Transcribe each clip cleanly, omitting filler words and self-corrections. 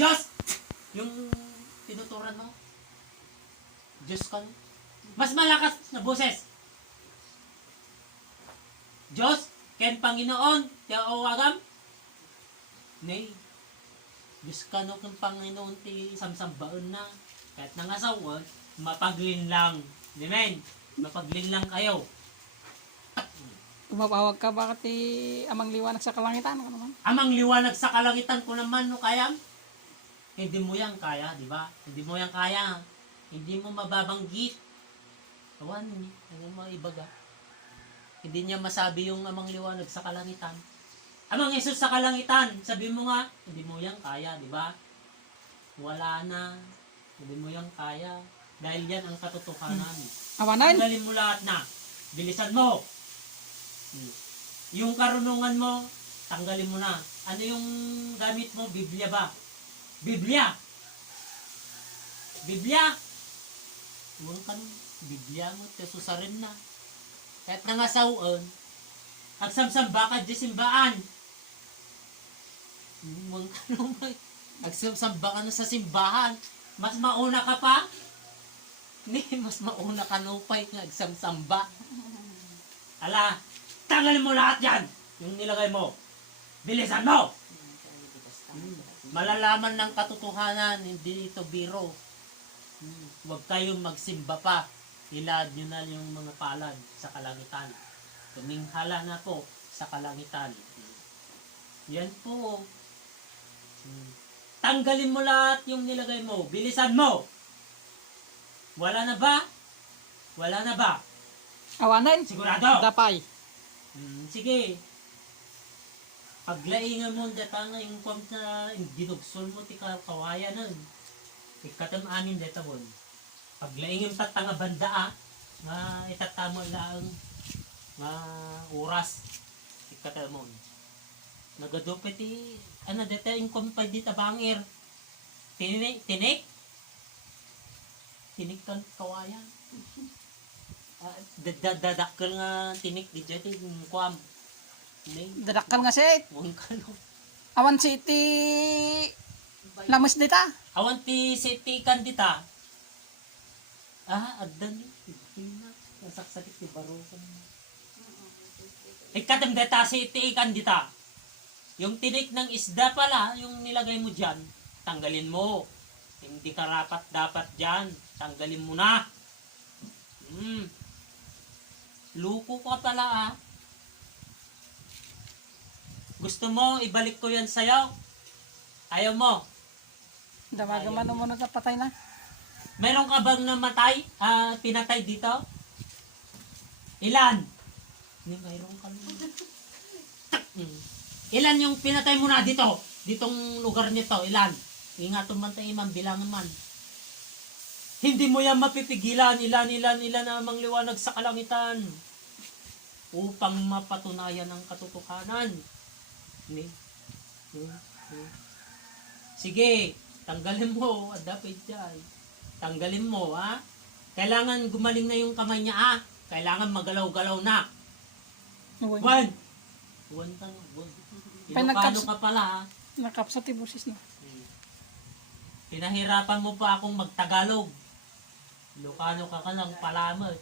Diyos! Yung tinuturan mo. Diyos ka. Mas malakas na boses. Diyos, ken Panginoon, tiya o agam. Nay, Diyos ka no kung Panginoon ti samsambaon na. Kahit nangasawan, mapaglin lang. Amen. Mapaglin lang kayo. Tumawag ka bakit amang liwanag sa kalangitan? Ano naman? Amang liwanag sa kalangitan ko naman no kaya. Hindi mo yan kaya, di ba? Hindi mo yan kaya. Hindi mo mababanggit. Awan, hindi mo ibaga. Hindi niya masabi yung amang liwanag sa kalangitan. Amang Jesus sa kalangitan, sabi mo nga, hindi mo yan kaya, di ba? Wala na. Hindi mo yan kaya. Dahil yan ang katotohanan. Awanan? Tanggalin mo lahat na. Bilisan mo. Yung karunungan mo, tanggalin mo na. Ano yung gamit mo? Biblia ba? Biblia! Biblia! Huwag ka nun. Biblia mo, susarin na. Kahit nangasawan, agsamsamba ka di simbaan. Huwag ka nun. Agsamsamba ka na sa simbahan. Mas mauna ka pa? Mas mauna ka na upay nga agsamsamba. Ala, tanggalin mo lahat yan! Yung nilagay mo. Bilisan mo! Malalaman ng katotohanan, hindi ito biro. Huwag kayong magsimba pa. Ilad nyo na yung mga palad sa kalangitan. Tuminghala na po sa kalangitan. Yan po. Tanggalin mo lahat yung nilagay mo. Bilisan mo! Wala na ba? Wala na ba? Awanan? Sigurado? Dapay. Sige. Paglaingan mo data nga yung kwam na ginugsol mo ti kawayan nun. Ikatam amin data bon. Paglaingan pa tanga banda nga itatamo lang nga oras ikatam mo. Nagadupit ti ano data yung kwam pa dita bangir. Tinik kang kawayan. Dadakkel nga tinik di dyan yung kwam. Dadakal nga siya. Huwag ka no. Awan City. Lamas dita. Awan ti city kandita. Agdan yun. Nasaksakit ti barukan. Ikatam data city kandita. Yung tinik ng isda pala, yung nilagay mo dyan, tanggalin mo. Hindi ka dapat dyan. Tanggalin mo na. Luko ka pala Gusto mo, ibalik ko yan sa'yo? Ayaw mo? Damagaman mo na patay na. Meron ka bang namatay? Pinatay dito? Ilan? Mayroon ka naman. Ilan yung pinatay mo na dito? Ditong lugar nito, ilan? Ingatong man tayo, bilang naman. Hindi mo yan mapipigilan. Ilan namang liwanag sa kalangitan. Upang mapatunayan ang katotohanan. Sige, tanggalin mo. Dapat dyan. Tanggalin mo, ha? Kailangan gumaling na yung kamay niya, ha? Kailangan magalaw-galaw na. One. Ilocano ka pala, ha? Nakapsa ti busis na. Pinahirapan mo pa akong magtagalog. Ilocano ka lang palamat.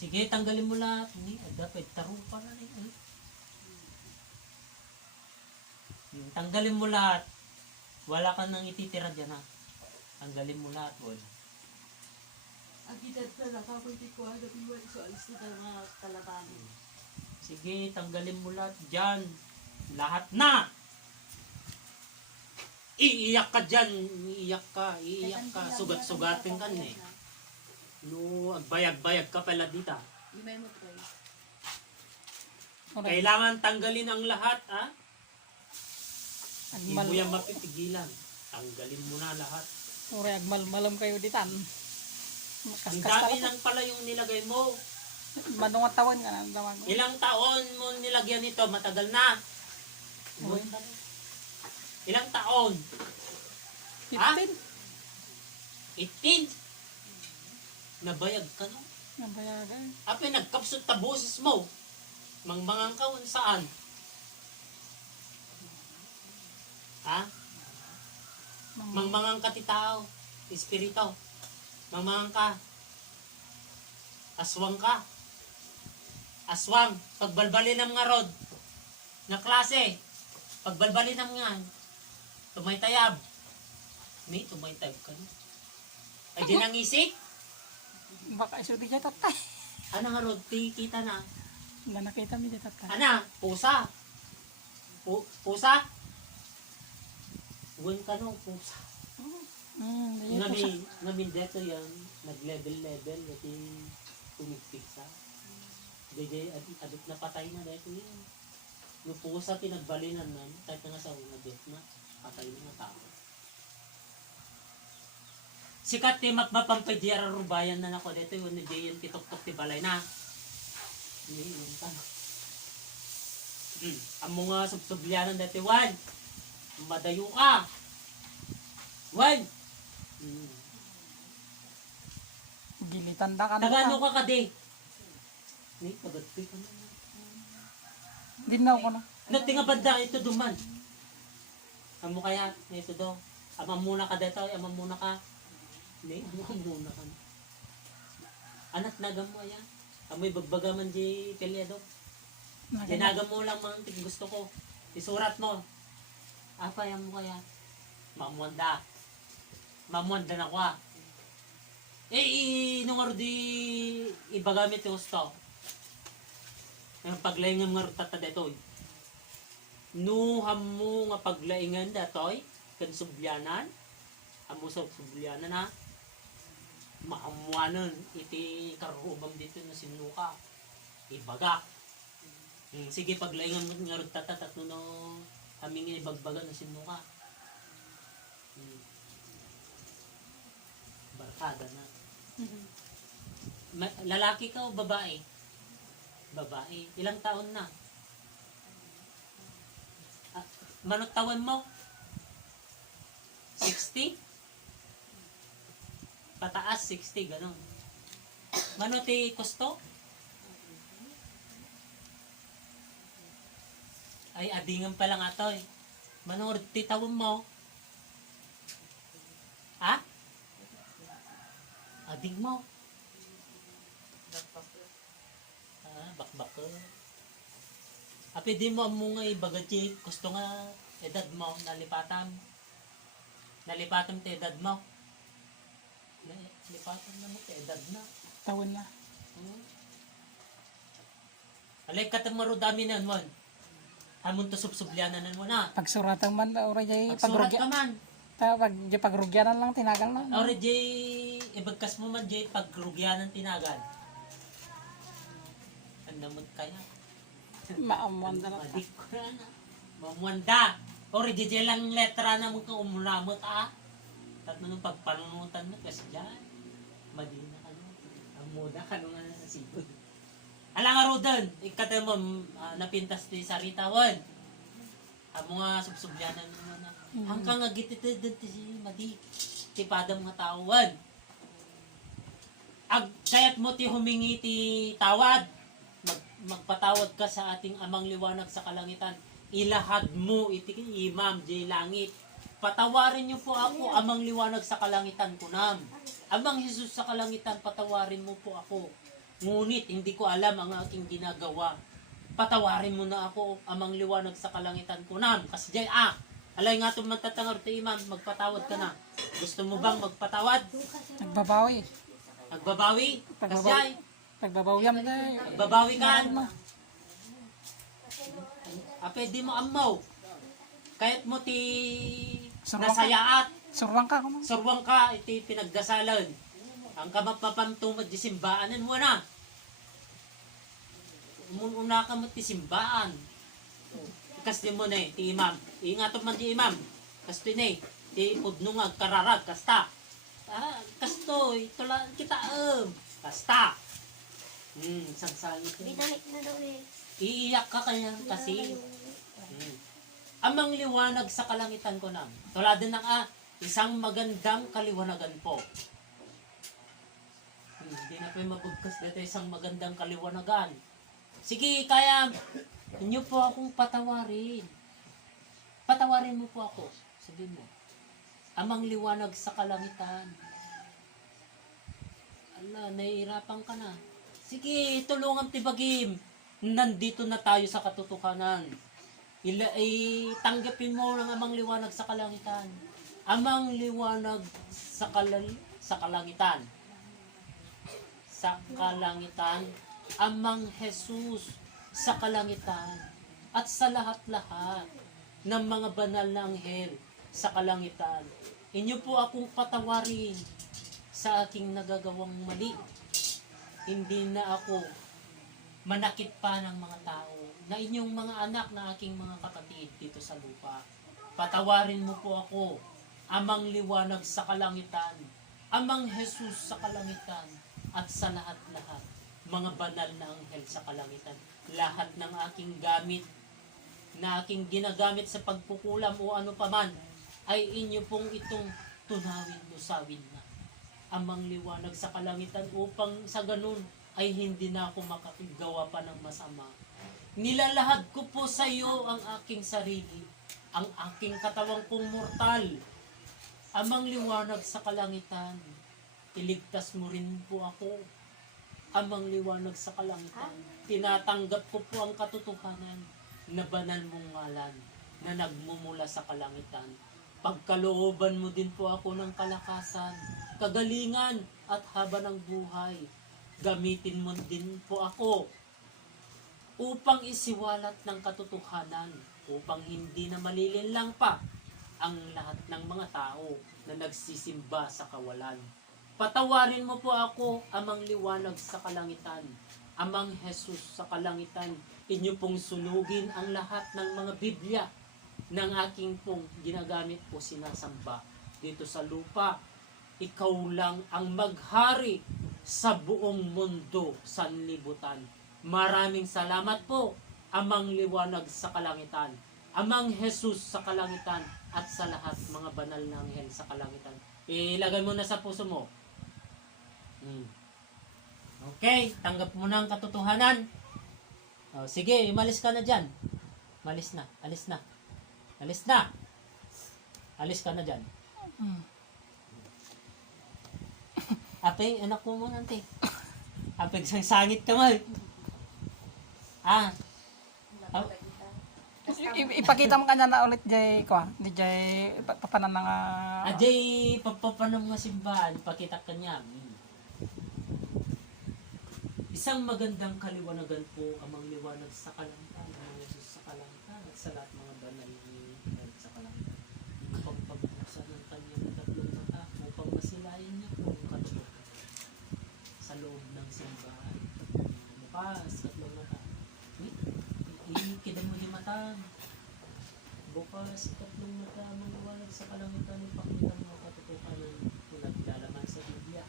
Sige, tanggalin mo lahat. Dapat taro pa na rin. Tanggalin mo lahat. Wala ka nang ititira dyan, ha? Tanggalin mo lahat, wala. Sige, tanggalin mo lahat dyan. Lahat na! Iiyak ka dyan. Iiyak ka. Sugat-sugatin ka na eh. No, bayag-bayag ka pala dito. Kailangan tanggalin ang lahat, ha? Hindi mo yan mapipigilan. Tanggalin mo na lahat. Uri, agmalmalam kayo ditan. Ang dami lang pala yung nilagay mo. Madungat tawan ka na. Ilang taon mo nilagyan ito? Matagal na. Ilang taon? 15. 18? Nabayag ka no? Nabayagan. Nagkapsot ta boses mo. Mangmangang ka saan? Ha? Mangmangang ka ti tao. Espirito. Mangmangang ka. Aswang ka. Aswang. Pagbalbalin ng nga rod. Na klase. Pagbalbalin ng nga. Tumaytayab. May tumaytayab ka na. Ay di nangisik. Baka iso di dyan tatay. Ano nga rod? Kita na. Nga nakita mi dyan tatay. Ana? Pusa. Pusa? Uwan ka no, pusa. Dito sa... Ngamin dito yan, nag-level, at tumigpig sa. Dede, adot na patay na dito yan. Yung pusa, pinagbalinan na, kahit nga sa una dito na, patay na na tao. Sikat ti makmapampediyara rubayan na nako dito, yung nadiyan kitok-tok ti balay na. Hindi, yun ka. Ang mga subsublyanan dito, Wan, madayo ka. Wan! Gilitan da ka na. Tagano ka kadi? Ni, tagadti ka na. Dinaw ko na. Tinga banda, ito duman. Amo kaya, ito do. Amam muna ka dito, amam muna ka. Ni, amam muna ka. Anak nagam mo yan. Amoy bagbagaman di pelyado. Ginagam mo lang mga tig gusto ko. Isurat mo. Apa yan mo kaya? Mamuanda. Mamuanda na ko ah. Nung di ibagamit yung gusto. Yung paglaingan nga rutata detoy. Nuham mo nga paglaingan detoy. Kan subyanan. Amo sa subyanan ha. Maamuanan. Iti karubam dito na sinuka. Ibaga. Sige paglaingan mo nga rutata tatlo no aming ibagbaga na sinuka. Barkada na. Lalaki ka o babae? Babae. Ilang taon na? Manot taon mo? 60? Pataas 60, ganun. Manot gusto? Ay, adingan pa lang ato eh. Manot titawon mo? Ha? Ading mo? Bakbak ko. Pwede mo nga ibagati. Gusto nga edad mo, nalipatan. Nalipatan te edad mo. Nalipatan na mo te edad na. Tawon na. Alay katamaro dami na mo. Hamon to subsubyanan na mo na. Pagsuratan man, ora jay Pagsurat ka man. Pagrugyanan lang, tinagal lang. Ora jay, ibagkas mo man jay pagrugyanan tinagal. Namot kaya. Maamwanda na. Madik ko na. Mamwanda. Ora jay lang letra na mo kang umulamot ah. Tatlo nung pagpanunutan mo kasi dyan. Madina ka no. Ang muda ka nung sa sipod. Alang nga Rodan, ikatay mo, napintas ni Saritawan. Ang mga subsubyanan mo na. Hanggang nga gititid si Madi. Tipadang mga tawad. Kayat mo ti humingi ti tawad. Magpatawad ka sa ating amang liwanag sa kalangitan. Ilahad mo iti imam di langit. Patawarin niyo po ako, amang liwanag sa kalangitan ko nam. Amang Jesus sa kalangitan, patawarin mo po ako. Ngunit hindi ko alam ang aking ginagawa. Patawarin mo na ako, amang liwanag sa kalangitan ko nam. Kasi dyan, alay nga itong magtatangar ti imam, magpatawad ka na. Gusto mo bang magpatawad? Nagbabawi. Nagbabawi? Kasi dyan, Pagbabawyam na. nagbabawi ka. Pwede mo amaw. Kahit mo ti nasayaat. Surwang ka naman. Surwang ka, iti pinagdasalan. Ang kamapapamtumad di simbaanan mo na. Umununa ka mo ti simbaan. Kasi mo na ti imam. Ingatop man ti imam. Kasi na ti pudnungag kararag. Kasta. Kasto, ito lang kita Kasta. Sagsangit. Binalik na daw eh. Iiyak ka kaya kasi. Amang liwanag sa kalangitan ko na. Tulad ng isang magandang kaliwanagan po. Hindi na po mabugkas dito isang magandang kaliwanagan. Sige, kaya inyo po akong patawarin. Patawarin mo po ako. Sabihin mo. Amang liwanag sa kalangitan. Ala, nahihirapan ka na. Sige, tulungan tibagim. Nandito na tayo sa katotohanan. Tanggapin mo ng amang liwanag sa kalangitan. Amang liwanag sa kalangitan. Sa kalangitan. Amang Jesus sa kalangitan. At sa lahat-lahat ng mga banal na anghel sa kalangitan. Inyo po akong patawarin sa aking nagagawang mali. Hindi na ako manakit pa ng mga tao na inyong mga anak na aking mga kapatid dito sa lupa. Patawarin mo po ako, amang liwanag sa kalangitan, amang Jesus sa kalangitan, at sa lahat-lahat, mga banal na anghel sa kalangitan. Lahat ng aking gamit na aking ginagamit sa pagkukulam o ano paman, ay inyo pong itong tunawin, lusawin na. Amang liwanag sa kalangitan upang sa ganun ay hindi na ako makakagawa pa ng masama. Nilalahad ko po sa iyo ang aking sarili, ang aking katawang kong mortal. Amang liwanag sa kalangitan, iligtas mo rin po ako. Amang liwanag sa kalangitan, tinatanggap ko po ang katotohanan na banal mong ngalan na nagmumula sa kalangitan. Pagkalooban mo din po ako ng kalakasan, kagalingan at haba ng buhay. Gamitin mo din po ako upang isiwalat ng katotohanan, upang hindi na malilinlang pa ang lahat ng mga tao na nagsisimba sa kawalan. Patawarin mo po ako, amang liwanag sa kalangitan, amang Jesus sa kalangitan. Inyo pong sunugin ang lahat ng mga Biblia ng aking pong ginagamit o sinasamba dito sa lupa. Ikaw lang ang maghari sa buong mundo, sanlibutan. Maraming salamat po, amang liwanag sa kalangitan, amang Jesus sa kalangitan, at sa lahat mga banal na anghel sa kalangitan. Ilagay mo na sa puso mo. Okay, tanggap mo na ang katotohanan. Sige, umalis ka na dyan. Malis na, alis na. Alis na. Alis ka na dyan. Ape, anak ko muna, ante. Ape, sangit ka mal. Ipakita mo kanya na ulit jay ko, di jay papanan nga Ajay, papapanong nga simbahan, pakita ka niya. Isang magandang kaliwanagan po amang liwanag sa kalangitan, amang Jesus sa kalangitan, at sa lahat mga banal ni sa kalangitan. Upang pagbuksan ng kanyang tatlong mata, upang masilayan niya po ang katotohanan sa loob ng simbahan. Bukas, tatlong mata. Ikidan mo yung mata. Bukas, tatlong mata, amang liwanag sa kalangitan, ipakita mo ang katotohanan na naglalaman sa Biblia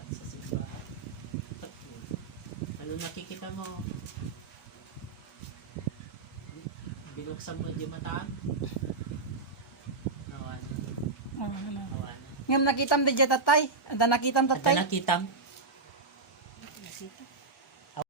at sa simbahan. Ano nakikita mo? Binuksan mo yung mata? Nawan. ano. Nawan. Ngam nakitam di jay tatay. Ada nakitam tatay. Ada nakitam?